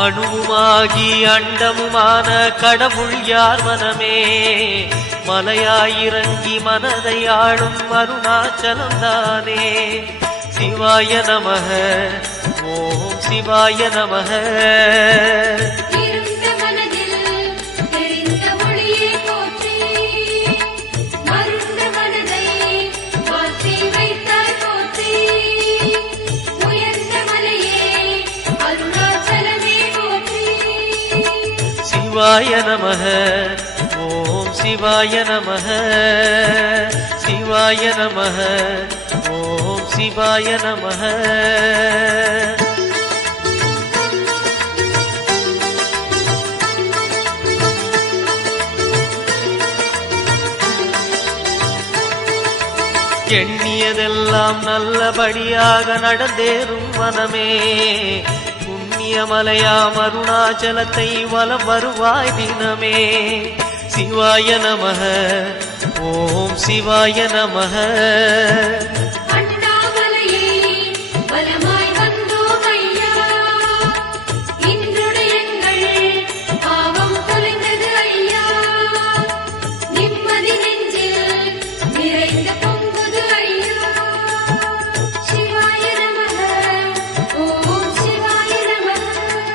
அணுவுமாகி அண்டமுமான கடவுள் யார் மனமே மலையாயிறங்கி மனதை ஆளும் அருணாச்சலம்தானே. சிவாய நமக ஓம் சிவாய நமக. சிவாய நமக ஓம் சிவாய நமக. சிவாய நமக ஓம் சிவாய நமக. எண்ணியதெல்லாம் நல்லபடியாக நடந்தேறும் மனமே மலையாம் அருணாச்சலத்தை வலம் வருவாய் தினமே. சிவாய நமக ஓம் சிவாய நமக.